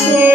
você.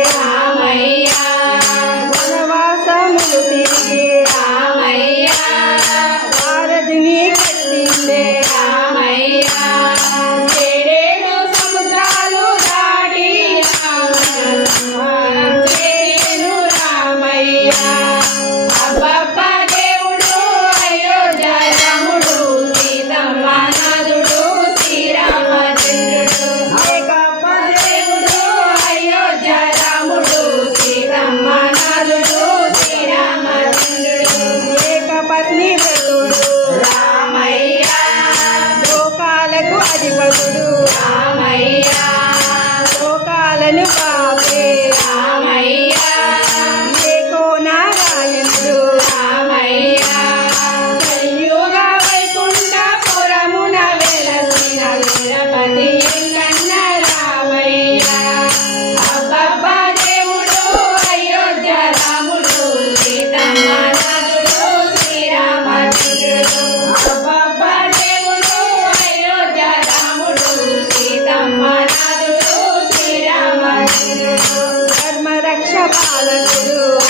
Hallelujah.